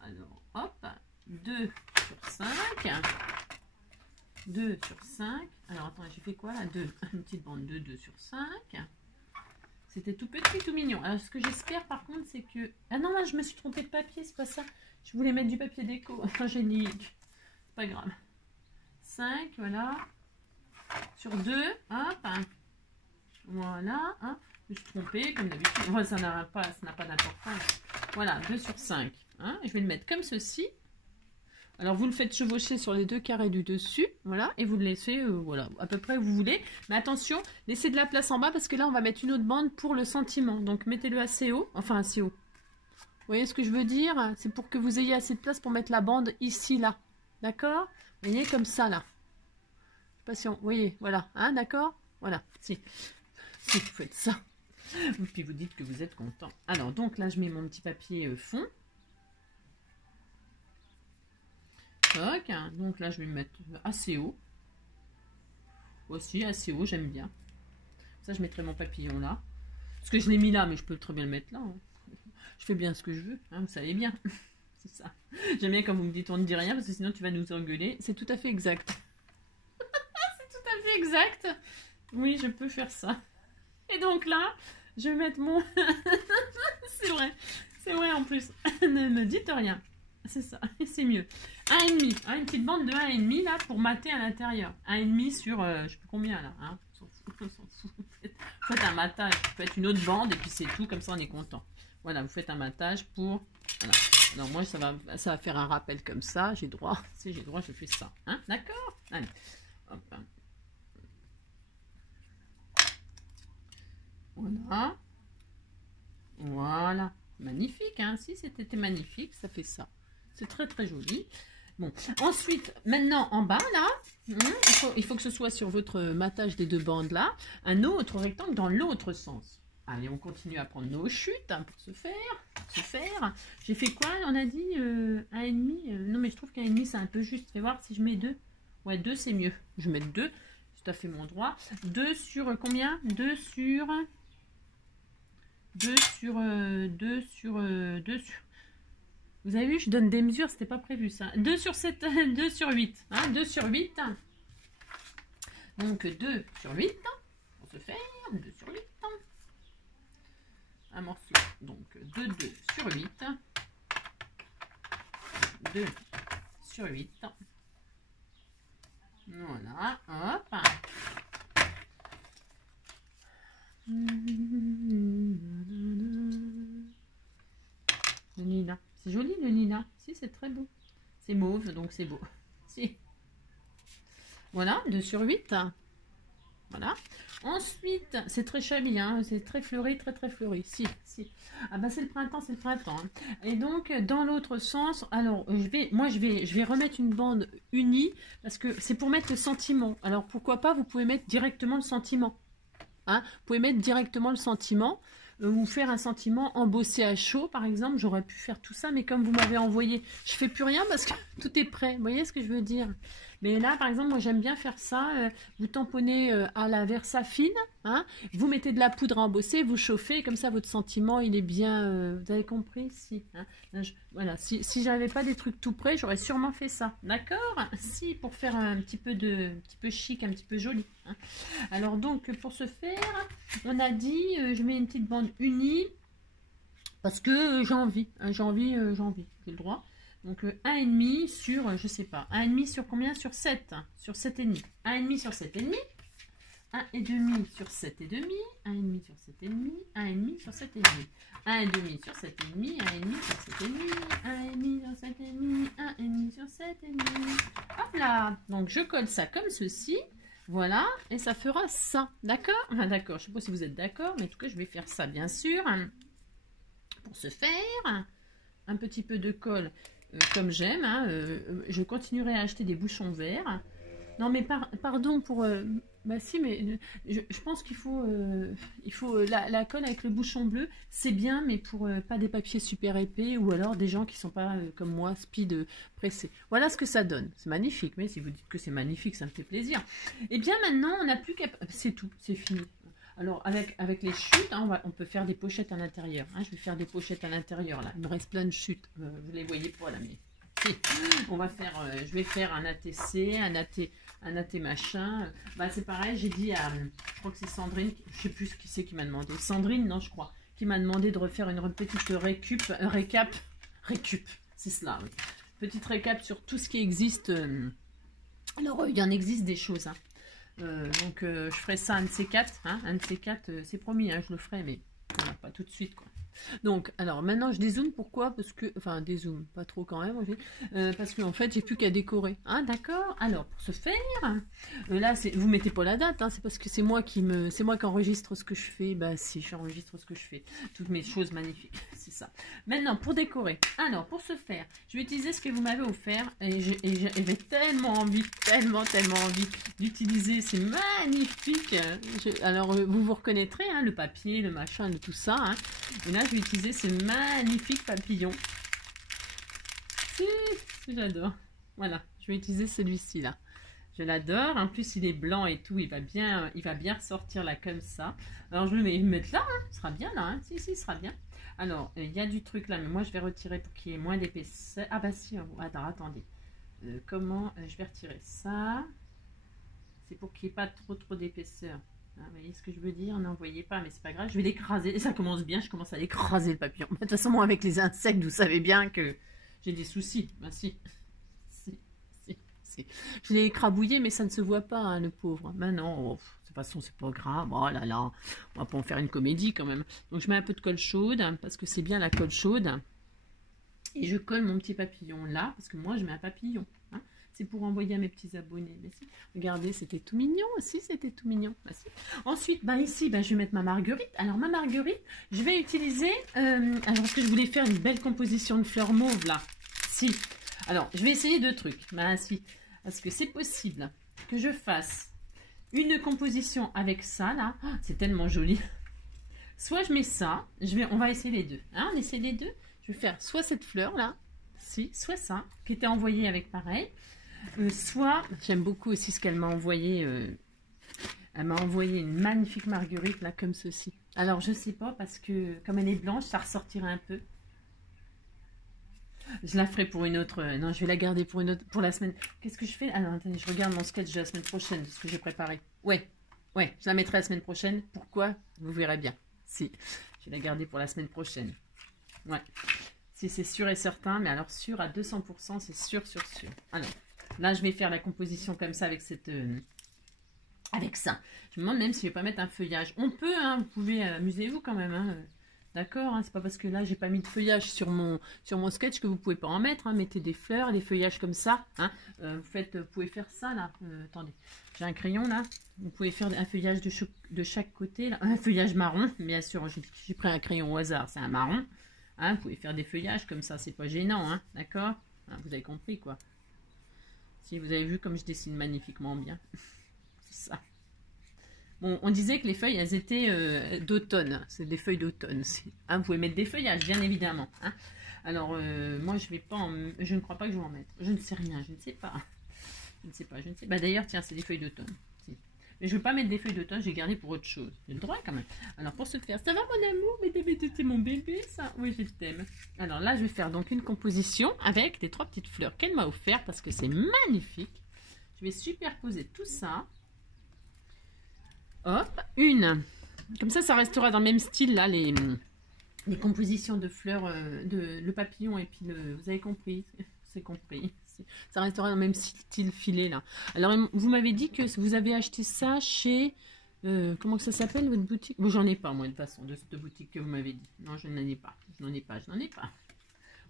Alors, hop... 2 sur 5. 2 sur 5. Alors, attends, j'ai fait quoi là? 2. Une petite bande de 2 sur 5. C'était tout petit, tout mignon. Alors, ce que j'espère par contre, c'est que... Ah non, là, je me suis trompée de papier, c'est pas ça. Je voulais mettre du papier déco. Angélique. Pas grave. 5, voilà. Sur 2. Hop. Voilà. Hein. Je me suis trompée, comme d'habitude. Enfin, ça n'a pas d'importance. Voilà, 2 sur 5. Hein. Je vais le mettre comme ceci. Alors, vous le faites chevaucher sur les deux carrés du dessus, voilà, et vous le laissez, voilà, à peu près où vous voulez. Mais attention, laissez de la place en bas, parce que là, on va mettre une autre bande pour le sentiment. Donc, mettez-le assez haut, enfin, assez haut. Vous voyez ce que je veux dire? C'est pour que vous ayez assez de place pour mettre la bande ici, là. D'accord? Vous voyez, comme ça, là. Je sais pas si on... Vous voyez, voilà, hein, d'accord? Voilà, si. Si, vous faites ça. Et puis, vous dites que vous êtes content. Alors, donc, là, je mets mon petit papier fond. Donc là, je vais me mettre assez haut. Aussi, assez haut, j'aime bien. Ça, je mettrai mon papillon là. Parce que je l'ai mis là, mais je peux très bien le mettre là. Hein. Je fais bien ce que je veux, hein, vous savez bien. C'est ça. J'aime bien quand vous me dites on ne dit rien, parce que sinon tu vas nous engueuler. C'est tout à fait exact. exact. Oui, je peux faire ça. Et donc là, je vais mettre mon... c'est vrai en plus. Ne me dites rien. C'est ça, c'est mieux. 1,5. Hein, une petite bande de 1,5 là pour mater à l'intérieur. 1,5 sur, je sais plus combien là. Hein. On s'en fout. Faites un matage. Vous faites une autre bande et puis c'est tout. Comme ça, on est content. Voilà, vous faites un matage pour... Voilà. Alors moi, ça va faire un rappel comme ça. J'ai droit. Si j'ai droit, je fais ça. Hein, d'accord? Allez. Hop. Voilà. Voilà. Magnifique, hein? Si, c'était magnifique. Ça fait ça. C'est très, très joli. Bon. Ensuite, maintenant, en bas, là, il faut que ce soit sur votre matage des deux bandes, là, un autre rectangle dans l'autre sens. Allez, on continue à prendre nos chutes hein, pour se faire. J'ai fait quoi? On a dit 1,5. Non, mais je trouve qu'1,5, c'est un peu juste. Fais voir si je mets 2. Ouais, 2, c'est mieux. Je vais mettre 2. Tout à fait mon droit. 2 sur combien? 2 sur... 2 sur... Vous avez vu, je donne des mesures, c'était pas prévu ça. 2 sur 7, 2 sur 8. Hein, 2 sur 8. Donc 2 sur 8. Pour se faire, 2 sur 8. Un morceau. Donc 2 sur 8. 2 sur 8. Voilà. Hop. Le Nina. C'est joli le Nina. Si, c'est très beau. C'est mauve, donc c'est beau. Si. Voilà, 2 sur 8. Voilà. Ensuite, c'est très chablis, hein, c'est très fleuri, très très fleuri. Si, si. Ah bah c'est le printemps, c'est le printemps. Hein. Et donc, dans l'autre sens, alors, je vais remettre une bande unie, parce que c'est pour mettre le sentiment. Alors, pourquoi pas, vous pouvez mettre directement le sentiment. Hein, vous pouvez mettre directement le sentiment. Ou faire un sentiment embossé à chaud par exemple, j'aurais pu faire tout ça mais comme vous m'avez envoyé, je fais plus rien parce que tout est prêt, vous voyez ce que je veux dire. Mais là par exemple moi j'aime bien faire ça, vous tamponnez à la Versafine, hein, vous mettez de la poudre à embosser, vous chauffez, comme ça votre sentiment il est bien, vous avez compris si, hein. Là, voilà, si j'avais pas des trucs tout prêts j'aurais sûrement fait ça, d'accord, si pour faire un petit peu chic, un petit peu joli, hein. Alors donc pour ce faire on a dit je mets une petite bande unie parce que j'ai envie, j'ai le droit. Donc 1,5 sur, je sais pas, 1,5 sur combien? Sur 7, sur 7,5. 1,5 sur 7,5, 1,5 sur 7,5, 1,5 sur 7,5, 1,5 sur 7,5, 1,5 sur 7,5, 1,5 sur 7,5, 1,5 sur 7,5, 1,5 sur 7,5. Hop là. Donc je colle ça comme ceci. Voilà, et ça fera ça, d'accord? Enfin, d'accord, je ne sais pas si vous êtes d'accord, mais en tout cas, je vais faire ça, bien sûr. Pour ce faire, un petit peu de colle, comme j'aime. Hein, je continuerai à acheter des bouchons verts. Non, mais pardon pour... bah si, mais je pense qu'il faut, la colle avec le bouchon bleu, c'est bien, mais pour pas des papiers super épais ou alors des gens qui sont pas comme moi, speed pressés. Voilà ce que ça donne. C'est magnifique, mais si vous dites que c'est magnifique, ça me fait plaisir. Et bien maintenant, on n'a plus qu'à... C'est tout, c'est fini. Alors avec les chutes, hein, on peut faire des pochettes à l'intérieur. Hein, je vais faire des pochettes à l'intérieur là. Il me reste plein de chutes. Vous les voyez pas là, mais... On va faire, je vais faire un ATC, un AT machin. Bah c'est pareil, j'ai dit à, je crois que c'est Sandrine, je sais plus qui c'est qui m'a demandé. Sandrine, non je crois, qui m'a demandé de refaire une petite récap, c'est cela, oui. Petite récap sur tout ce qui existe. Alors il y en existe des choses. Hein. Donc je ferai ça un de ces quatre, hein, un de ces quatre, c'est promis, hein, je le ferai, mais voilà, pas tout de suite quoi. Donc, alors maintenant je dézoome, pourquoi? Parce que, enfin dézoome, pas trop quand même, parce qu'en fait j'ai plus qu'à décorer, hein, d'accord? Alors pour ce faire, là vous mettez pas la date, hein, c'est parce que c'est moi qui enregistre ce que je fais, bah si j'enregistre ce que je fais, toutes mes choses magnifiques, c'est ça. Maintenant pour décorer, alors pour ce faire, je vais utiliser ce que vous m'avez offert, et j'ai tellement envie d'utiliser ces magnifiques, alors vous reconnaîtrez, hein, le papier, le machin, tout ça, hein. Et là, je vais utiliser ces magnifiques papillons. J'adore. Voilà, je vais utiliser celui-ci là. Je l'adore. En plus, il est blanc et tout. Il va bien ressortir là comme ça. Alors, je vais le mettre là. Hein. Il sera bien là. Hein. Si, il sera bien. Alors, il y a du truc là, mais moi, je vais retirer pour qu'il y ait moins d'épaisseur. Ah bah si. Attends, attendez. Comment je vais retirer ça? C'est pour qu'il n'y ait pas trop d'épaisseur. Hein, vous voyez ce que je veux dire? N'en voyez pas, mais c'est pas grave. Je vais l'écraser. Et ça commence bien, je commence à l'écraser le papillon. De toute façon, moi, avec les insectes, vous savez bien que j'ai des soucis. Ben si. Si. Je l'ai écrabouillé, mais ça ne se voit pas, hein, le pauvre. Ben non, de toute façon, c'est pas grave. Oh là là, on va pas en faire une comédie quand même. Donc, je mets un peu de colle chaude, hein, parce que c'est bien la colle chaude. Et je colle mon petit papillon là, parce que moi, je mets un papillon. Hein. C'est pour envoyer à mes petits abonnés. Mais si. Regardez, c'était tout mignon aussi, c'était tout mignon. Ben, si. Ensuite, ben, ici, ben, je vais mettre ma marguerite. Alors, ma marguerite, je vais utiliser... alors, est-ce que je voulais faire une belle composition de fleurs mauves, là? Si. Alors, je vais essayer deux trucs. Ben, si. Parce que c'est possible que je fasse une composition avec ça, là. Oh, c'est tellement joli. Soit je mets ça. On va essayer les deux. Hein, on essaie les deux. Je vais faire soit cette fleur, là. Si, soit ça, qui était envoyé avec pareil. Soit, j'aime beaucoup aussi ce qu'elle m'a envoyé. Elle m'a envoyé une magnifique marguerite, là, comme ceci. Alors, je sais pas, parce que comme elle est blanche, ça ressortira un peu. Je la ferai pour une autre. Non, je vais la garder pour une autre, pour la semaine. Qu'est-ce que je fais? Alors, attendez, je regarde mon sketch de la semaine prochaine, ce que j'ai préparé. Ouais, je la mettrai la semaine prochaine. Pourquoi? Vous verrez bien. Si, je vais la garder pour la semaine prochaine. Ouais, si c'est sûr et certain, mais alors sûr à 200%, c'est sûr. Alors, là, je vais faire la composition comme ça avec cette... avec ça. Je me demande même si je vais pas mettre un feuillage. On peut, hein, vous pouvez, amusez-vous quand même, hein. D'accord, hein, c'est pas parce que là j'ai pas mis de feuillage sur mon sketch que vous pouvez pas en mettre. Hein, mettez des fleurs, des feuillages comme ça. Hein, vous pouvez faire ça là. Attendez, j'ai un crayon là. Vous pouvez faire un feuillage de chaque côté. Là. Un feuillage marron, bien sûr. J'ai pris un crayon au hasard, c'est un marron. Hein, vous pouvez faire des feuillages comme ça, c'est pas gênant. Hein, d'accord, hein, vous avez compris quoi. Si vous avez vu comme je dessine magnifiquement bien. C'est ça. Bon, on disait que les feuilles, elles étaient d'automne. C'est des feuilles d'automne. Hein, vous pouvez mettre des feuillages, bien évidemment. Hein. Alors, moi, je ne crois pas que je vais en mettre. Je ne sais rien, je ne sais pas. Je ne sais pas. Bah, d'ailleurs, tiens, c'est des feuilles d'automne. Si. Mais je ne veux pas mettre des feuilles d'automne, j'ai gardé pour autre chose. J'ai le droit quand même. Alors, pour ce faire, ça va mon amour? Mais c'est mon bébé, ça? Oui, je t'aime. Alors là, je vais faire donc une composition avec les 3 petites fleurs qu'elle m'a offert parce que c'est magnifique. Je vais superposer tout ça. Hop, une. Comme ça restera dans le même style, là, les compositions de fleurs, le papillon et puis le... Vous avez compris? C'est compris. Ça restera dans le même style filet, là. Alors, vous m'avez dit que vous avez acheté ça chez... comment que ça s'appelle, votre boutique? Bon, j'en ai pas, moi, de toute façon, de cette boutique que vous m'avez dit. Non, je n'en ai pas. Je n'en ai pas.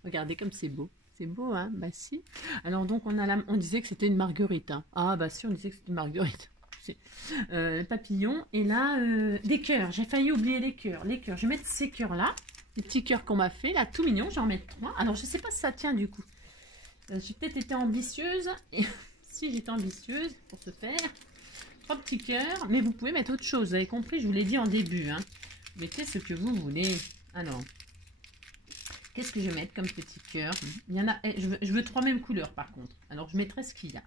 Regardez comme c'est beau. C'est beau, hein? Bah, si. Alors, donc, on disait que c'était une marguerite. Hein. Ah, bah, si, on disait que c'était une marguerite. Papillon et là des cœurs, j'ai failli oublier les cœurs, je vais mettre ces cœurs là, les petits cœurs qu'on m'a fait là, tout mignon, j'en mets 3. Alors je sais pas si ça tient du coup, j'ai peut-être été ambitieuse et si j'étais ambitieuse pour ce faire, 3 petits cœurs, mais vous pouvez mettre autre chose, vous avez compris, je vous l'ai dit en début, hein. Mettez ce que vous voulez. Alors qu'est-ce que je vais mettre comme petit cœur? Il y en a, je veux 3 mêmes couleurs par contre, alors je mettrai ce qu'il y a.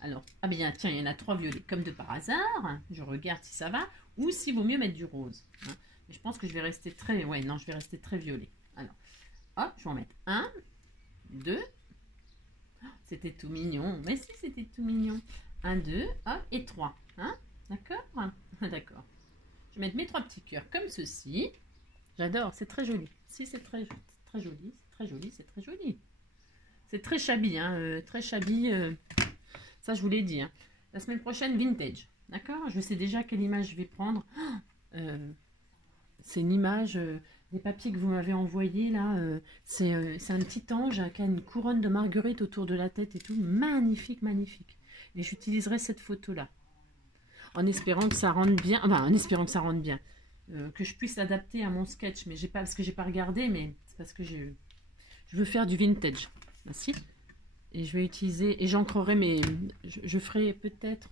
Alors, ah bien, tiens, il y en a 3 violets, comme de par hasard. Je regarde si ça va, ou s'il vaut mieux mettre du rose. Hein. Mais je pense que je vais rester très... Ouais, non, je vais rester très violet. Alors, hop, je vais en mettre 1, 2. Oh, c'était tout mignon. Mais si, c'était tout mignon. 1, 2, hop, et 3. Hein, d'accord? D'accord. Je vais mettre mes 3 petits cœurs comme ceci. J'adore, c'est très joli. Si, c'est très joli, c'est très joli, c'est très joli. C'est très shabby, hein, très shabby... Ça, je vous l'ai dit. Hein. La semaine prochaine, vintage. D'accord? Je sais déjà quelle image je vais prendre. C'est une image des papiers que vous m'avez envoyés là. C'est un petit ange qui a une couronne de marguerite autour de la tête et tout. Magnifique, magnifique. Et j'utiliserai cette photo-là. En espérant que ça rentre bien. Enfin, en espérant que ça rentre bien. Que je puisse l'adapter à mon sketch. Mais j'ai pas, parce que j'ai pas regardé, mais c'est parce que je veux faire du vintage. Merci. Et je vais utiliser, et j'ancrerai mes... Je ferai peut-être...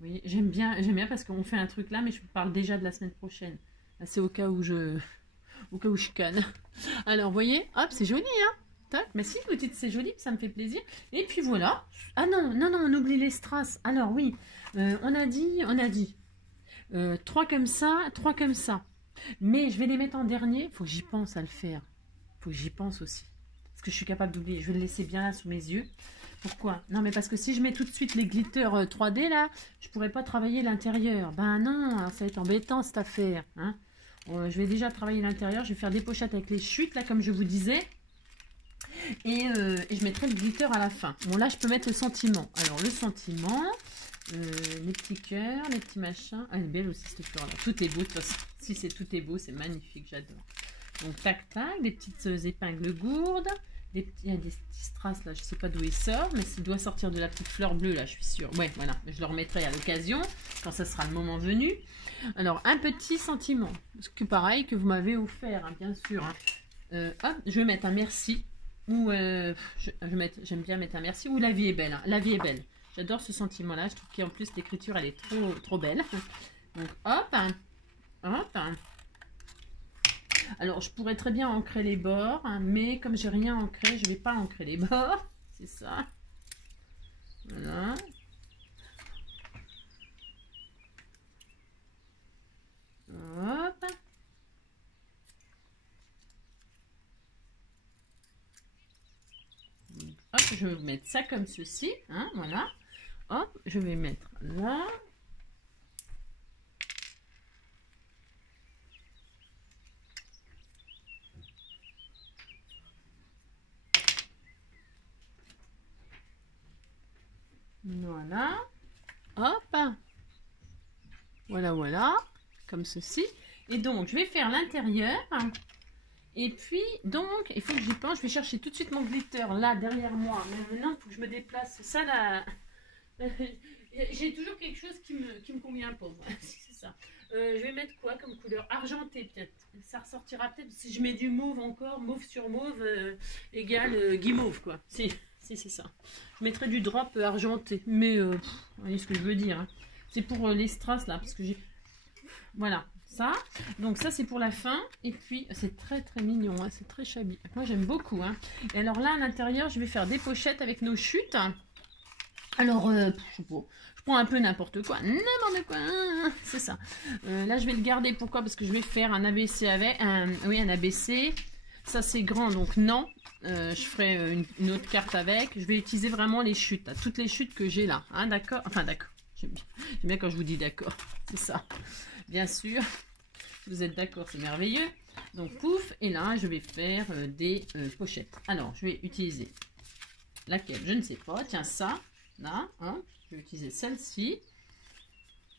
oui, j'aime bien parce qu'on fait un truc là, mais je vous parle déjà de la semaine prochaine. C'est au cas où je canne. Alors, vous voyez, hop, c'est joli, hein. Tac, mais si, vous dites c'est joli, ça me fait plaisir. Et puis voilà. Ah non, on oublie les strass. Alors oui, on a dit 3 comme ça, 3 comme ça. Mais je vais les mettre en dernier. Il faut que j'y pense à le faire. Il faut que j'y pense aussi. que je suis capable d'oublier. Je vais le laisser bien là sous mes yeux. Pourquoi? Non, mais parce que si je mets tout de suite les glitters 3D là, je pourrais pas travailler l'intérieur. Ben non, alors ça va être embêtant cette affaire. Hein. Je vais déjà travailler l'intérieur. Je vais faire des pochettes avec les chutes là, comme je vous disais. Et je mettrai le glitter à la fin. Bon, là, je peux mettre le sentiment. Alors, le sentiment, les petits cœurs, les petits machins. Ah, elle est belle aussi cette fleur-là. Tout est beau, de toute façon. Si c'est tout est beau, c'est magnifique, j'adore. Donc, tac, tac, des petites épingles gourdes. Il y a des petits strass là, je sais pas d'où il sort, mais s'il doit sortir de la petite fleur bleue là, je suis sûre. Ouais, voilà, je le remettrai à l'occasion, quand ça sera le moment venu. Alors, un petit sentiment, que pareil, que vous m'avez offert, hein, bien sûr. Hein. Hop, je vais mettre un merci, ou j'aime bien mettre un merci, ou la vie est belle. Hein. La vie est belle. J'adore ce sentiment-là, je trouve qu'en plus l'écriture, elle est trop belle. Donc, hop, hop. Alors, je pourrais très bien ancrer les bords, hein, mais comme j'ai rien ancré, je ne vais pas ancrer les bords. C'est ça. Voilà. Hop. Hop, je vais vous mettre ça comme ceci. Hein, voilà. Hop, je vais mettre là. Voilà. Hop. Voilà, voilà. Comme ceci. Et donc, je vais faire l'intérieur. Et puis, donc, il faut que j'y pense. Je vais chercher tout de suite mon glitter là, derrière moi. Mais maintenant, il faut que je me déplace. Ça, là... J'ai toujours quelque chose qui me convient pas. C'est ça. Je vais mettre quoi comme couleur? Argenté, peut-être. Ça ressortira peut-être. Si je mets du mauve encore, mauve sur mauve, égale guimauve, quoi. Si c'est ça. Je mettrai du drop argenté. Mais, vous voyez ce que je veux dire. Hein. C'est pour les strass, là. Parce que j'ai... Voilà. Ça. Donc, ça, c'est pour la fin. Et puis, c'est très mignon. Hein. C'est très chabi. Moi, j'aime beaucoup. Hein. Et alors là, à l'intérieur, je vais faire des pochettes avec nos chutes. Alors, je sais pas. Je prends un peu n'importe quoi. N'importe quoi. C'est ça. Là, je vais le garder. Pourquoi? Parce que je vais faire un ABC avec... oui, un ABC. Ça, c'est grand. Donc, non. Je ferai une autre carte avec. Je vais utiliser vraiment les chutes. Là, toutes les chutes que j'ai là. Hein, d'accord? Enfin, d'accord. J'aime bien quand je vous dis d'accord. C'est ça. Bien sûr. Si vous êtes d'accord, c'est merveilleux. Donc, pouf. Et là, je vais faire des pochettes. Alors, je vais utiliser laquelle? Je ne sais pas. Tiens, ça. Là, hein, je vais utiliser celle-ci.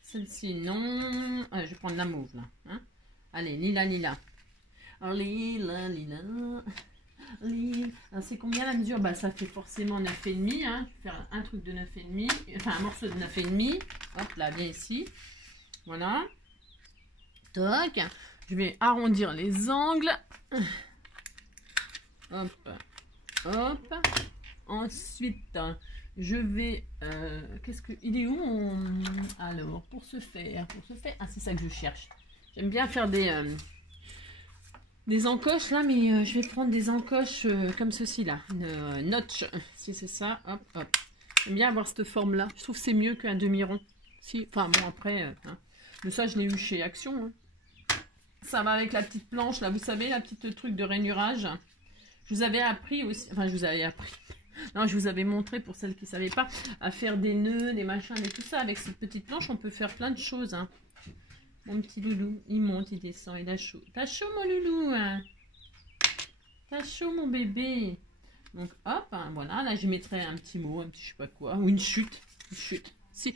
Celle-ci, non. Je vais prendre la mauve, là. Hein. Allez, lila, lila. Lila, lila. C'est combien la mesure? Bah, ça fait forcément 9,5. Hein. Je vais faire un truc de 9,5. Enfin, un morceau de 9,5. Hop, là, bien ici. Voilà. Toc. Je vais arrondir les angles. Hop. Hop. Ensuite... je vais... qu'est-ce que... Il est où alors, pour ce faire... Ah, c'est ça que je cherche. J'aime bien faire des encoches, là, mais je vais prendre des encoches comme ceci, là. Une notch, si c'est ça. Hop, hop. J'aime bien avoir cette forme-là. Je trouve que c'est mieux qu'un demi-rond. Si, enfin, bon, après... hein. Mais ça, je l'ai eu chez Action. Hein. Ça va avec la petite planche, là, vous savez, la petite truc de rainurage. Je vous avais appris aussi... Enfin, je vous avais appris... Non, je vous avais montré, pour celles qui ne savaient pas, à faire des nœuds, des machins et tout ça. Avec cette petite planche, on peut faire plein de choses. Hein. Mon petit loulou, il monte, il descend, il a chaud. T'as chaud, mon loulou, hein? T'as chaud, mon bébé? Donc, hop, hein, voilà. Là, je mettrai un petit mot, un petit je sais pas quoi, ou une chute. Une chute. Si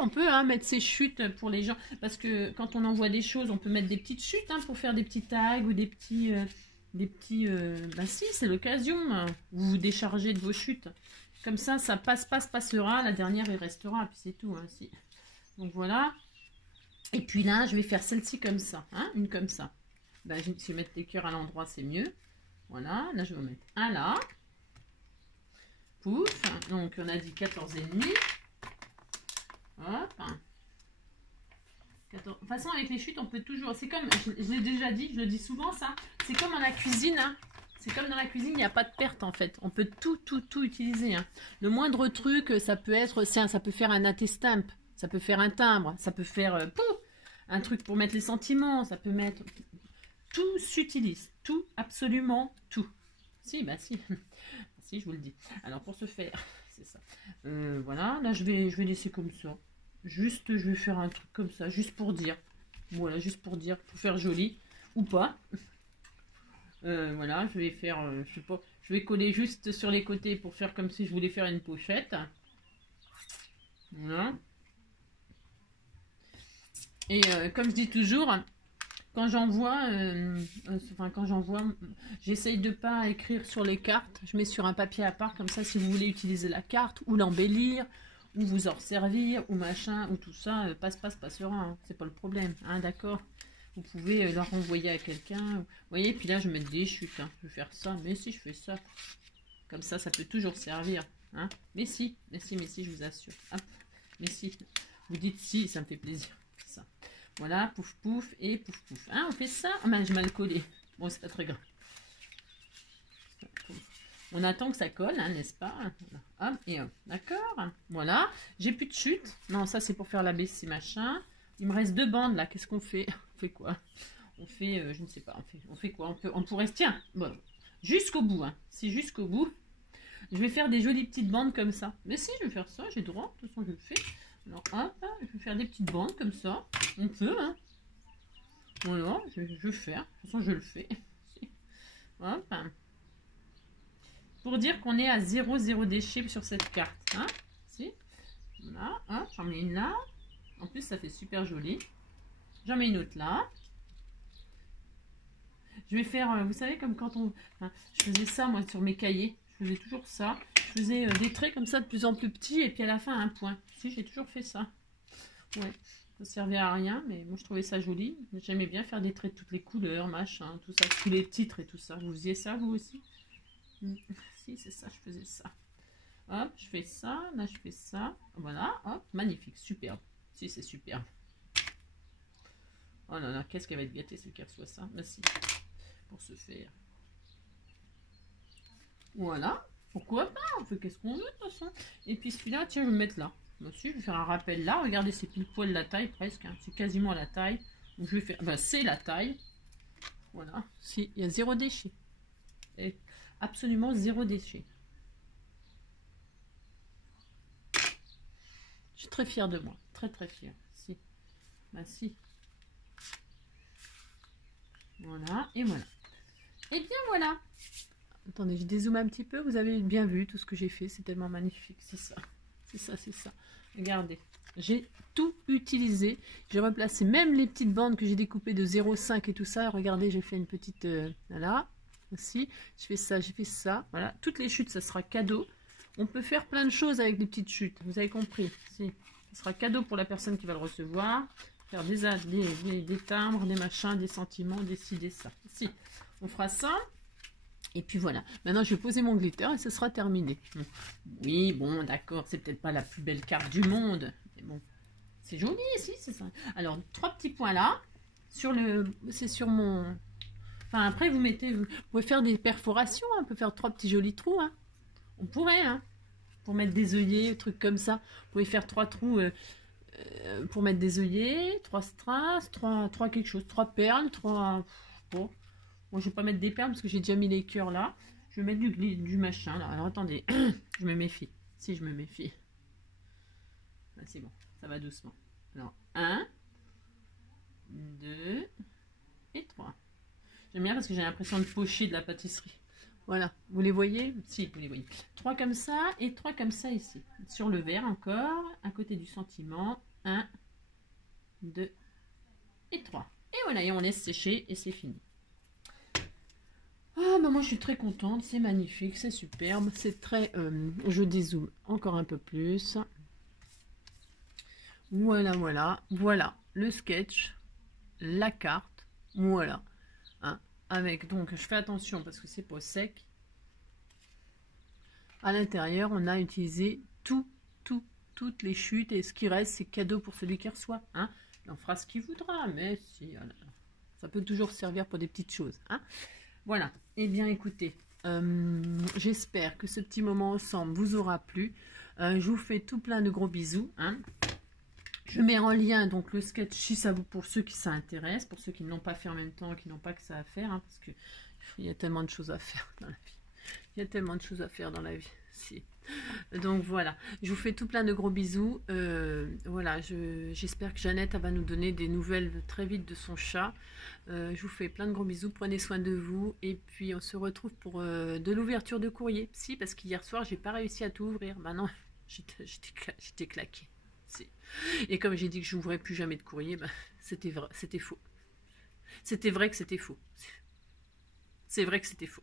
on peut hein, mettre ces chutes pour les gens. Parce que quand on envoie des choses, on peut mettre des petites chutes hein, pour faire des petits tags ou des petits... bah si, c'est l'occasion. Vous vous déchargez de vos chutes. Comme ça, ça passera. La dernière, il restera. Et puis c'est tout. Hein, si. Donc voilà. Et puis là, je vais faire celle-ci comme ça. Hein, une comme ça. Bah, si je vais mettre les cœurs à l'endroit, c'est mieux. Voilà. Là, je vais en mettre un là. Pouf. Donc, on a dit 14,5. Hop. De toute façon, avec les chutes, on peut toujours... C'est comme, je l'ai déjà dit, je le dis souvent, ça. C'est comme dans la cuisine. Hein. C'est comme dans la cuisine, il n'y a pas de perte, en fait. On peut tout utiliser. Hein. Le moindre truc, ça peut être... Ça peut faire un attestamp. Ça peut faire un timbre. Ça peut faire... un truc pour mettre les sentiments. Ça peut mettre... Tout s'utilise. Tout, absolument tout. Si, bah si. Si, je vous le dis. Alors, pour ce faire, c'est ça. Voilà, là, je vais laisser comme ça. Juste, je vais faire un truc comme ça, juste pour dire. Voilà, juste pour dire, pour faire joli. Ou pas. Voilà, je vais faire, je sais pas, je vais coller juste sur les côtés pour faire comme si je voulais faire une pochette. Voilà. Et comme je dis toujours, quand j'envoie, j'essaye de pas écrire sur les cartes. Je mets sur un papier à part, comme ça, si vous voulez utiliser la carte ou l'embellir, ou vous en resservir, ou machin, ou tout ça, passera, hein. C'est pas le problème, hein, d'accord? Vous pouvez leur renvoyer à quelqu'un. Vous voyez, puis là, je vais mettre des chutes. Hein. Je vais faire ça. Mais si, je fais ça. Comme ça peut toujours servir. Hein. Mais si, je vous assure. Hop. Mais si. Vous dites si, ça me fait plaisir. Ça. Voilà, pouf, pouf et pouf, pouf. Hein, on fait ça. Ah, ben, je mal collé. Bon, c'est pas très grave. On attend que ça colle, hein, n'est-ce pas? Hop, et hop. D'accord. Voilà. J'ai plus de chute. Non, ça, c'est pour faire l'abaissé, machin. Il me reste 2 bandes, là. Qu'est-ce qu'on fait? On fait quoi? On fait, je ne sais pas, on fait quoi? On pourrait, tiens, bon, jusqu'au bout, hein. Si jusqu'au bout, je vais faire des jolies petites bandes comme ça. Mais si, je vais faire ça, j'ai droit, de toute façon, je le fais. Alors, hop, je vais faire des petites bandes comme ça. On peut, hein. Voilà, je vais faire. De toute façon, je le fais. Hop. Pour dire qu'on est à 0 déchet sur cette carte, hein. Si. Voilà, hop, j'en mets une là. En plus, ça fait super joli. J'en mets une autre là. Je vais faire, vous savez, comme quand je faisais ça, moi, sur mes cahiers. Je faisais toujours ça. Je faisais des traits comme ça de plus en plus petits et puis à la fin, un point. Si, j'ai toujours fait ça. Ouais, ça servait à rien, mais moi, je trouvais ça joli. J'aimais bien faire des traits de toutes les couleurs, machin, tout ça, tous les titres et tout ça. Vous faisiez ça, vous aussi? Si, c'est ça, je faisais ça. Hop, je fais ça. Là, je fais ça. Voilà, hop, magnifique, superbe. Si, c'est superbe. Oh là là, qu'est-ce qu'elle va être gâtée, celle qui reçoit ça? Merci. Pour se faire. Voilà. Pourquoi pas? On fait qu'est-ce qu'on veut, de toute façon. Et puis celui-là, tiens, je vais le mettre là. Aussi, je vais faire un rappel là. Regardez, c'est pile poil la taille, presque. Hein. C'est quasiment la taille. Donc, je vais faire... Ben, c'est la taille. Voilà. Si, il y a 0 déchet. Et absolument 0 déchet. Je suis très fière de moi. Très, très fière. Si. Ben, si. Voilà, et voilà. Et bien voilà. Attendez, je dézoome un petit peu. Vous avez bien vu tout ce que j'ai fait. C'est tellement magnifique. C'est ça. C'est ça, c'est ça. Regardez. J'ai tout utilisé. J'ai replacé même les petites bandes que j'ai découpées de 0,5 et tout ça. Regardez, j'ai fait une petite... voilà. Aussi. Je fais ça, j'ai fait ça. Voilà. Toutes les chutes, ça sera cadeau. On peut faire plein de choses avec des petites chutes. Vous avez compris. Si. Ça sera cadeau pour la personne qui va le recevoir. Faire des timbres, des machins, des sentiments, des ci, des ça. Si, on fera ça. Et puis voilà. Maintenant, je vais poser mon glitter et ce sera terminé. Oui, bon, d'accord. C'est peut-être pas la plus belle carte du monde. Mais bon, c'est joli, si, c'est ça. Alors, 3 petits points là. C'est sur mon... Enfin, après, vous pouvez faire des perforations. Hein. On peut faire 3 petits jolis trous. Hein. On pourrait, hein. Pour mettre des œillets, trucs comme ça. Vous pouvez faire 3 trous... pour mettre des œillets, 3 strass, 3 quelque chose, 3 perles, 3... Bon, moi je vais pas mettre des perles parce que j'ai déjà mis les cœurs là. Je vais mettre du machin là. Alors attendez, je me méfie. Si je me méfie. Ah, c'est bon, ça va doucement. Alors 1, 2 et 3. J'aime bien parce que j'ai l'impression de pocher de la pâtisserie. Voilà, vous les voyez? Si, vous les voyez. 3 comme ça et 3 comme ça ici. Sur le vert encore, à côté du sentiment. 1, 2 et 3. Et voilà, et on laisse sécher et c'est fini. Ah, bah moi je suis très contente, c'est magnifique, c'est superbe, c'est très... je dézoome encore un peu plus. Voilà, voilà, voilà, le sketch, la carte, voilà. Hein, avec, donc, je fais attention parce que c'est pas sec. À l'intérieur, on a utilisé toutes les chutes et ce qui reste, c'est cadeau pour celui qui reçoit. Hein. Il en fera ce qu'il voudra, mais si, ça peut toujours servir pour des petites choses. Hein. Voilà. Eh bien, écoutez, j'espère que ce petit moment ensemble vous aura plu. Je vous fais tout plein de gros bisous. Hein. Je mets en lien donc le sketch si ça vous, pour ceux qui s'intéressent, pour ceux qui ne l'ont pas fait en même temps, qui n'ont pas que ça à faire, hein, parce qu'il y a tellement de choses à faire dans la vie. Il y a tellement de choses à faire dans la vie. Si. Donc voilà, je vous fais tout plein de gros bisous. Voilà, j'espère que Jeannette va nous donner des nouvelles très vite de son chat. Je vous fais plein de gros bisous, prenez soin de vous. Et puis on se retrouve pour de l'ouverture de courrier. Si, parce qu'hier soir, j'ai pas réussi à tout ouvrir. Maintenant, j'étais claquée. Si. Et comme j'ai dit que je n'ouvrais plus jamais de courrier, bah, c'était vrai, c'était faux. C'était vrai que c'était faux. C'est vrai que c'était faux.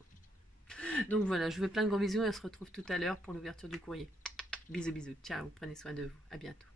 Donc voilà, je vous fais plein de gros bisous et on se retrouve tout à l'heure pour l'ouverture du courrier. Bisous, bisous. Ciao, prenez soin de vous. À bientôt.